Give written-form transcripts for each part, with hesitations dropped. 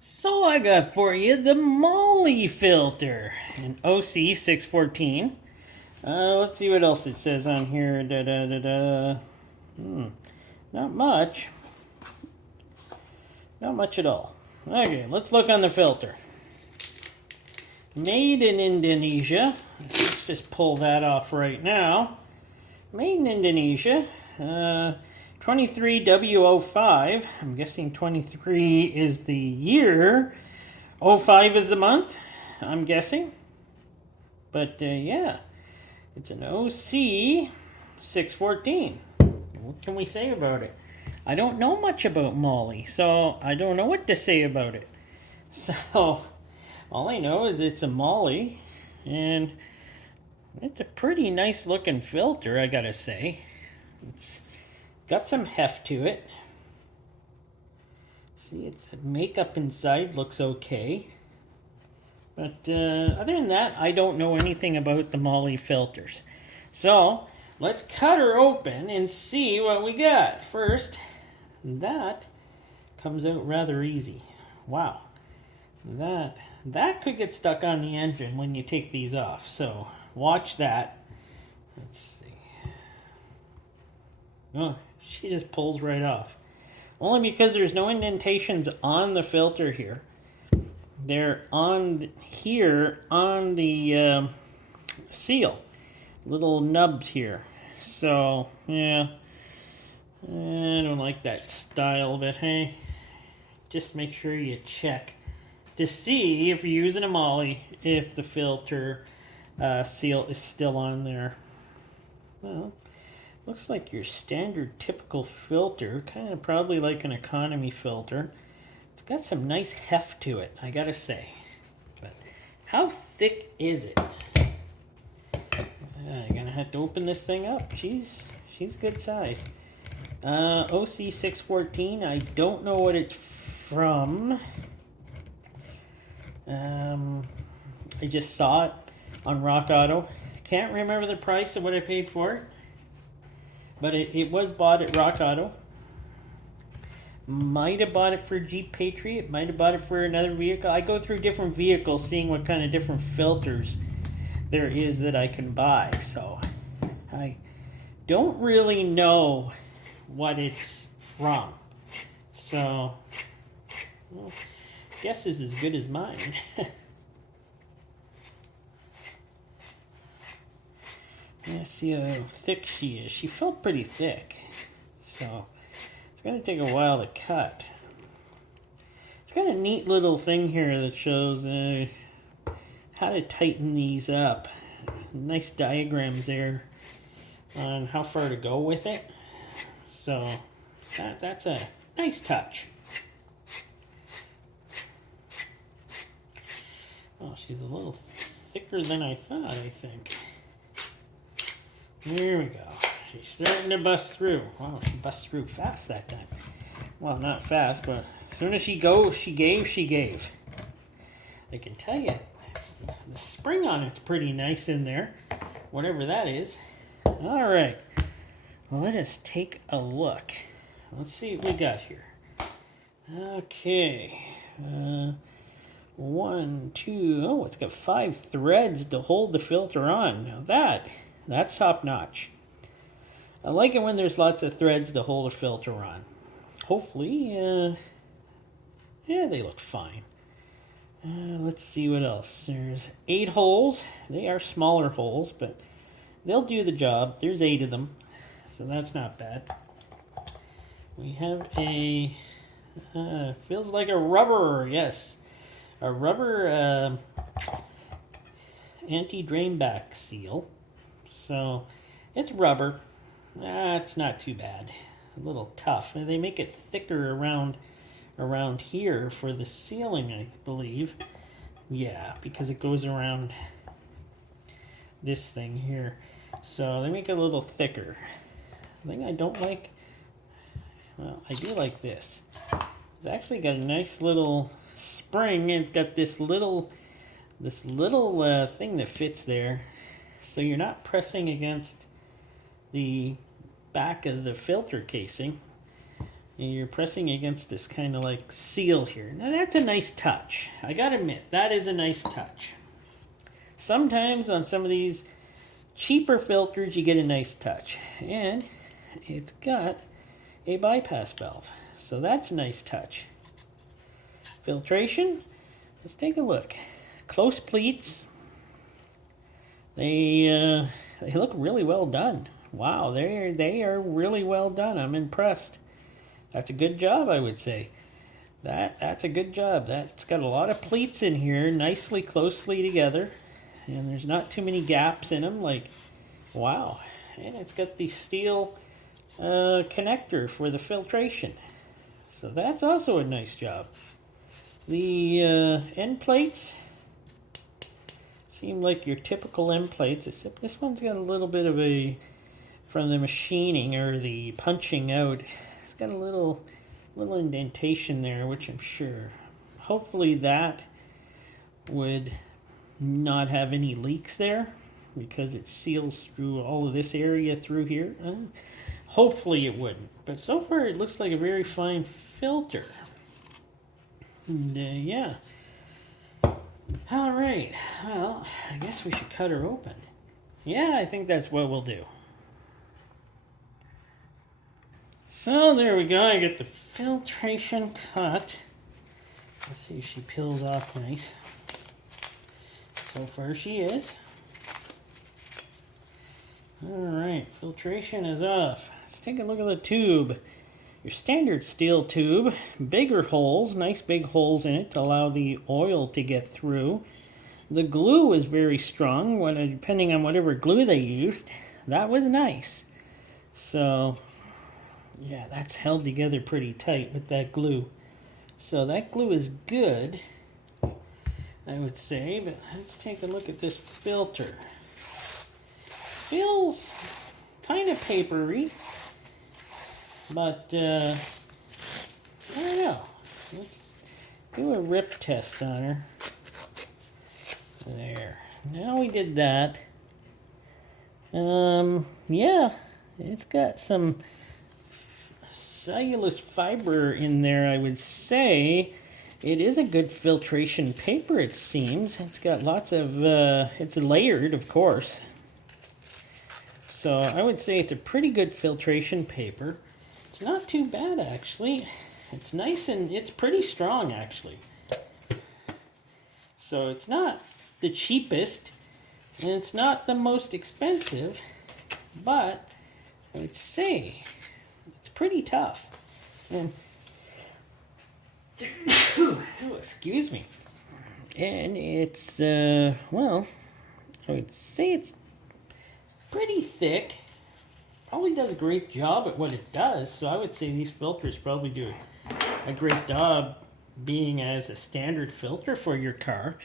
So I got for you the MAHLE filter, an OC 614. Let's see what else it says on here. Not much. Not much at all. Okay, let's look on the filter. Made in Indonesia. Let's just pull that off right now. Made in Indonesia. 23W05. I'm guessing 23 is the year. 05 is the month, I'm guessing. But yeah, it's an OC 614. What can we say about it? I don't know much about MAHLE, so I don't know what to say about it. So all I know is it's a MAHLE, and it's a pretty nice looking filter, I gotta say. It's got some heft to it. See, its makeup inside looks okay. But other than that, I don't know anything about the MAHLE filters. So let's cut her open and see what we got. First, that comes out rather easy. Wow. That could get stuck on the engine when you take these off. So watch that. Let's see. Oh, she just pulls right off. Only because there's no indentations on the filter here. They're on here on the seal. Little nubs here. So, yeah. I don't like that style of it, hey? Just make sure you check to see if you're using a MAHLE, if the filter seal is still on there. Well, looks like your standard typical filter, kind of probably like an economy filter. It's got some nice heft to it, I gotta say. But how thick is it? You're gonna have to open this thing up. She's good size. OC 614. I don't know what it's from. I just saw it on Rock Auto. Can't remember the price of what I paid for it, but it was bought at Rock Auto. Might have bought it for Jeep Patriot. Might have bought it for another vehicle. I go through different vehicles, seeing what kind of different filters there is that I can buy. So I don't really know what it's from. So, well, guess is as good as mine. Let's see how thick she is. She felt pretty thick. So it's going to take a while to cut. It's got a neat little thing here that shows how to tighten these up. Nice diagrams there on how far to go with it. So that's a nice touch. Oh, she's a little thicker than I thought, I think. There we go. She's starting to bust through. Wow, she busts through fast that time. Well, not fast, but as soon as she goes, she gave. I can tell you, the spring on it's pretty nice in there, whatever that is. All right, well, let us take a look. Let's see what we got here. Okay, 1, 2, oh, it's got 5 threads to hold the filter on. Now that's top notch. I like it when there's lots of threads to hold a filter on. Hopefully, yeah, they look fine. Let's see what else. There's 8 holes. They are smaller holes, but they'll do the job. There's 8 of them, so that's not bad. We have a, feels like a rubber, yes. A rubber anti-drain back seal. So it's rubber. It's not too bad. A little tough. They make it thicker around here for the sealing, I believe. Yeah, because it goes around this thing here. So they make it a little thicker. The thing I don't like, well, I do like this. It's actually got a nice little spring, and it's got this little thing that fits there. So you're not pressing against the back of the filter casing. and you're pressing against this kind of like seal here. Now that's a nice touch. I gotta admit, that is a nice touch. Sometimes on some of these cheaper filters you get a nice touch, and it's got a bypass valve, so that's a nice touch. Filtration, let's take a look. Close pleats. They look really well done. Wow, they are really well done. I'm impressed. That's a good job, I would say. That's a good job. That's got a lot of pleats in here, nicely closely together, and there's not too many gaps in them. Like, wow, and it's got the steel connector for the filtration, so that's also a nice job. The end plates seem like your typical end plates, except this one's got a little bit of a, from the machining or the punching out, it's got a little indentation there, which I'm sure, hopefully that would not have any leaks there because it seals through all of this area through here. Hopefully it wouldn't, but so far it looks like a very fine filter. And yeah. All right, well, I guess we should cut her open. Yeah, I think that's what we'll do. So there we go, I get the filtration cut. Let's see if she peels off nice. So far she is. Alright, filtration is off. Let's take a look at the tube. Your standard steel tube, bigger holes, nice big holes in it to allow the oil to get through. The glue is very strong, depending on whatever glue they used. That was nice. So, yeah, that's held together pretty tight with that glue. So that glue is good, I would say, but let's take a look at this filter. Feels kind of papery, but I don't know. Let's do a rip test on her. There. Now we did that. Yeah, it's got some cellulose fiber in there, I would say. It is a good filtration paper, it seems. It's got lots of, it's layered, of course. So I would say it's a pretty good filtration paper. It's not too bad, actually. It's nice and it's pretty strong, actually. So it's not the cheapest, and it's not the most expensive, but I would say it's pretty tough. And oh, excuse me. And it's well, I would say it's pretty thick. Probably does a great job at what it does. So I would say these filters probably do a great job being as a standard filter for your car.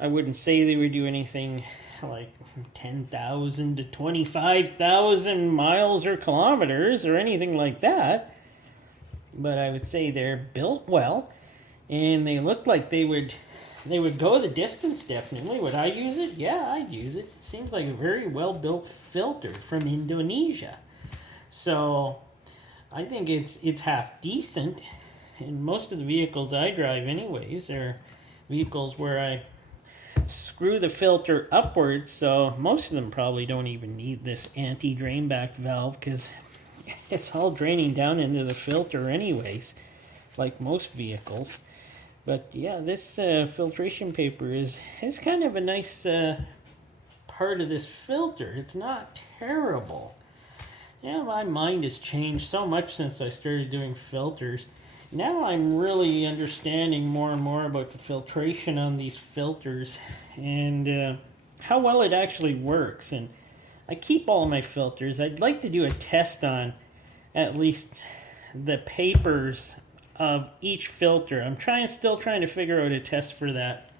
I wouldn't say they would do anything like 10,000 to 25,000 miles or kilometers or anything like that. But I would say they're built well, and they look like they would go the distance, definitely. Would I use it? Yeah, I'd use it. It seems like a very well-built filter from Indonesia. So I think it's half decent. And most of the vehicles I drive anyways are vehicles where I screw the filter upwards, so most of them probably don't even need this anti-drain back valve because it's all draining down into the filter anyways, like most vehicles. But yeah, this filtration paper is kind of a nice part of this filter. It's not terrible. Yeah, my mind has changed so much since I started doing filters. Now I'm really understanding more and more about the filtration on these filters and how well it actually works. And I keep all my filters. I'd like to do a test on at least the papers of each filter. I'm still trying to figure out a test for that.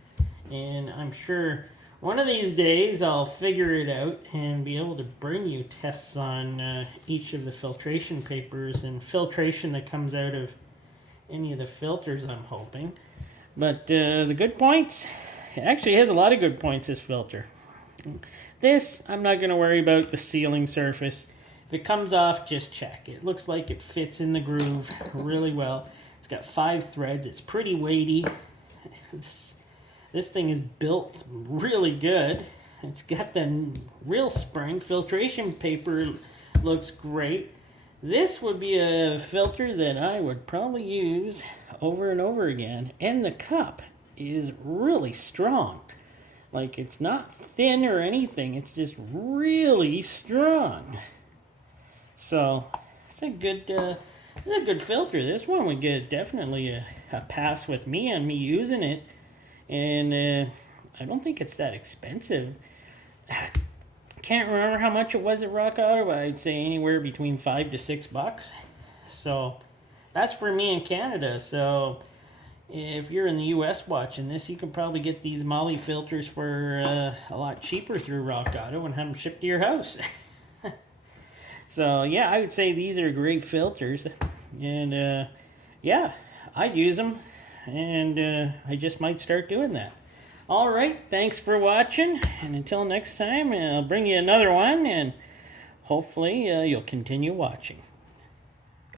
And I'm sure one of these days I'll figure it out and be able to bring you tests on each of the filtration papers and filtration that comes out of any of the filters, I'm hoping. But the good points, it actually has a lot of good points, this filter. This, I'm not going to worry about the sealing surface. If it comes off, just check. It looks like it fits in the groove really well. It's got 5 threads. It's pretty weighty. This thing is built really good. It's got the real spring. Filtration paper looks great. This would be a filter that I would probably use over and over again. And the cup is really strong. Like, it's not thin or anything. It's just really strong. So it's a good filter. This one would get definitely a pass with me on me using it. And I don't think it's that expensive. Can't remember how much it was at Rock Auto, but I'd say anywhere between $5 to $6. So that's for me in Canada. So if you're in the US watching this, you can probably get these MAHLE filters for a lot cheaper through Rock Auto and have them shipped to your house. So yeah, I would say these are great filters. And yeah, I'd use them. And I just might start doing that. All right, thanks for watching, and until next time, I'll bring you another one, and hopefully you'll continue watching.